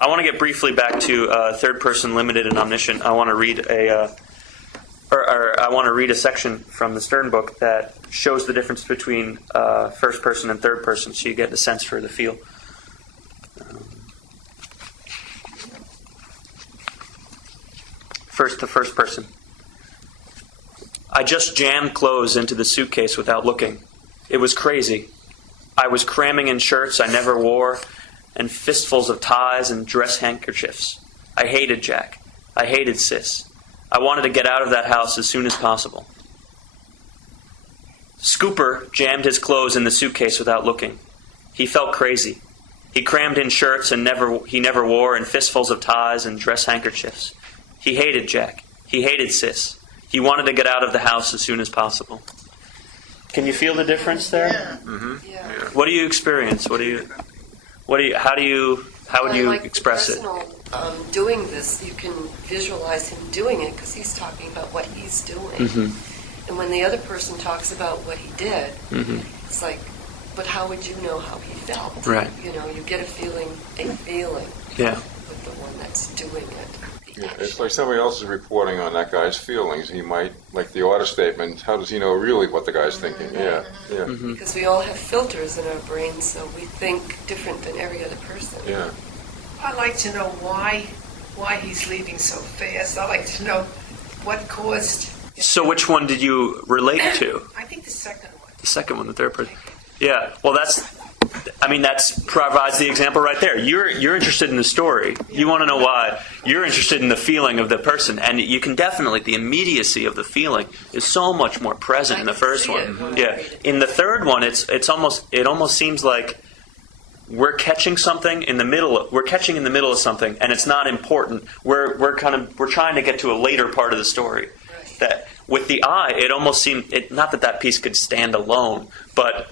I want to get briefly back to third person, limited, and omniscient. I want to read a section from the Stern book that shows the difference between first person and third person, so you get a sense for the feel. First, the first person. I just jammed clothes into the suitcase without looking. It was crazy. I was cramming in shirts I never wore and fistfuls of ties and dress handkerchiefs. I hated Jack. I hated Sis. I wanted to get out of that house as soon as possible. Scooper jammed his clothes in the suitcase without looking. He felt crazy. He crammed in shirts he never wore and fistfuls of ties and dress handkerchiefs. He hated Jack. He hated Sis. He wanted to get out of the house as soon as possible. Can you feel the difference there? Yeah. Mm-hmm. Yeah. What do you experience? How would you express it? Doing this, you can visualize him doing it because he's talking about what he's doing. Mm-hmm. And when the other person talks about what he did, Mm-hmm. it's like, but how would you know how he felt? Right. You know, you get a feeling Yeah. with the one that's doing it. Yeah, it's like somebody else is reporting on that guy's feelings. He might, like the order statement, how does he know really what the guy's thinking? Yeah, yeah, Mm-hmm. Because we all have filters in our brains, so we think different than every other person. yeah. I'd like to know why he's leaving so fast. I'd like to know what caused. So which one did you relate to? I think the second one. The second one, the third person. Yeah. Well, that provides the example right there. You're interested in the story. You want to know why. You're interested in the feeling of the person, and you can definitely, the immediacy of the feeling is so much more present in the first one. Yeah. In the third one, it almost seems like we're catching something in the middle. We're catching in the middle of something, and it's not important. We're trying to get to a later part of the story. That with the eye, it almost seemed not that piece could stand alone, but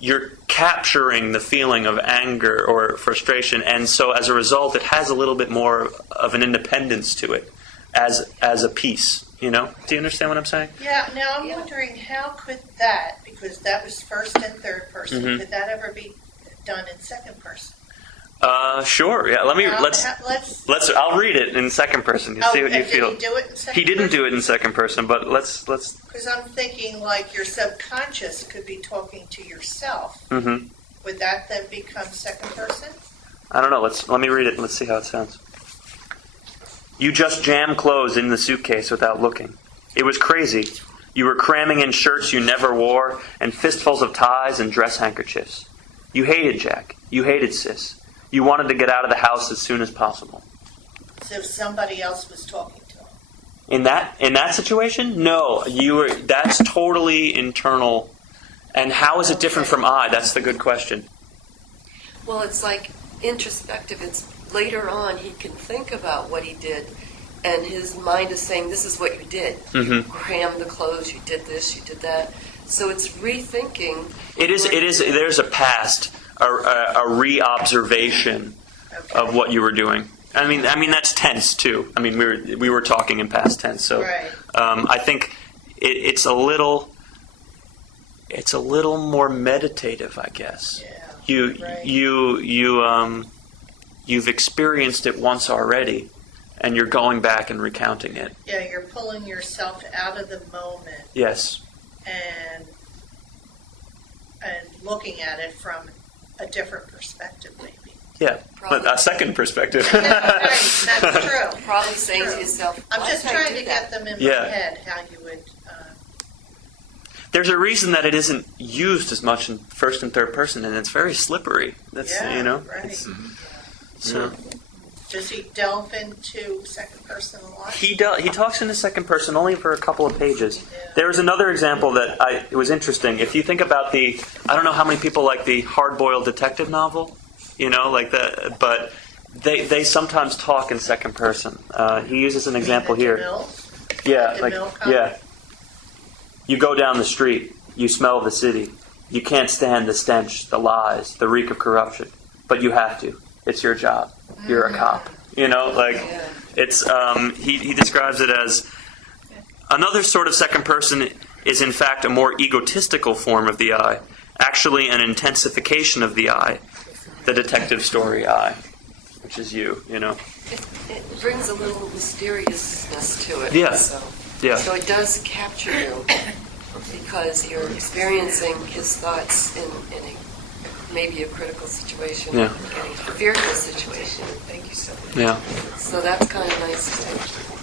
you're capturing the feeling of anger or frustration, and so as a result, it has a little bit more of an independence to it as a piece. You know? Do you understand what I'm saying? Yeah. Now I'm wondering how could that, because that was first and third person, Mm-hmm. could that ever be done in second person? Sure. Yeah. Let's. I'll read it in second person. You see what you feel. Did he do it in second He didn't person? do it in second person, but let's. Because I'm thinking like your subconscious could be talking to yourself. Mm-hmm. Would that then become second person? I don't know. Let me read it and let's see how it sounds. You just jammed clothes in the suitcase without looking. It was crazy. You were cramming in shirts you never wore and fistfuls of ties and dress handkerchiefs. You hated Jack. You hated Sis. You wanted to get out of the house as soon as possible. So somebody else was talking to him. In that situation, no. That's totally internal. And how is it different from I? That's the good question. Well, it's like introspective. It's later on he can think about what he did, and his mind is saying, this is what you did. Mm-hmm. You crammed the clothes, you did this, you did that. So it's rethinking. It is. There's a past, a re-observation of what you were doing. I mean that's tense too. I mean we were talking in past tense, so Right. I think it's a little more meditative, I guess. Yeah. You've experienced it once already, and you're going back and recounting it. Yeah, you're pulling yourself out of the moment Yes. and looking at it from a different perspective, maybe. Yeah, but a second perspective. That's true. Probably That's saying true. to yourself, I'm why just did I trying do to that? get them in Yeah. my head how you would. There's a reason that it isn't used as much in first and third person, and it's very slippery. That's Yeah, right. it's- So Does he delve into second person a lot? he talks in the second person only for a couple of pages. Yeah. There was another example that it was interesting. If you think about I don't know how many people like the hard-boiled detective novel, like that, but they sometimes talk in second person. He uses an example The here. DeMille? Yeah, The like DeMille comic? yeah. You go down the street, you smell the city. You can't stand the stench, the lies, the reek of corruption, but you have to. It's your job. You're a cop. It's he describes it as another sort of second person is in fact a more egotistical form of the I, actually an intensification of the I, the detective story I. which is you. You know. It brings a little mysteriousness to it. Yeah. So, Yeah. so it does capture you because you're experiencing his thoughts in maybe a critical situation, Yeah. a fearful situation. Thank you so much. Yeah. So that's kind of nice too.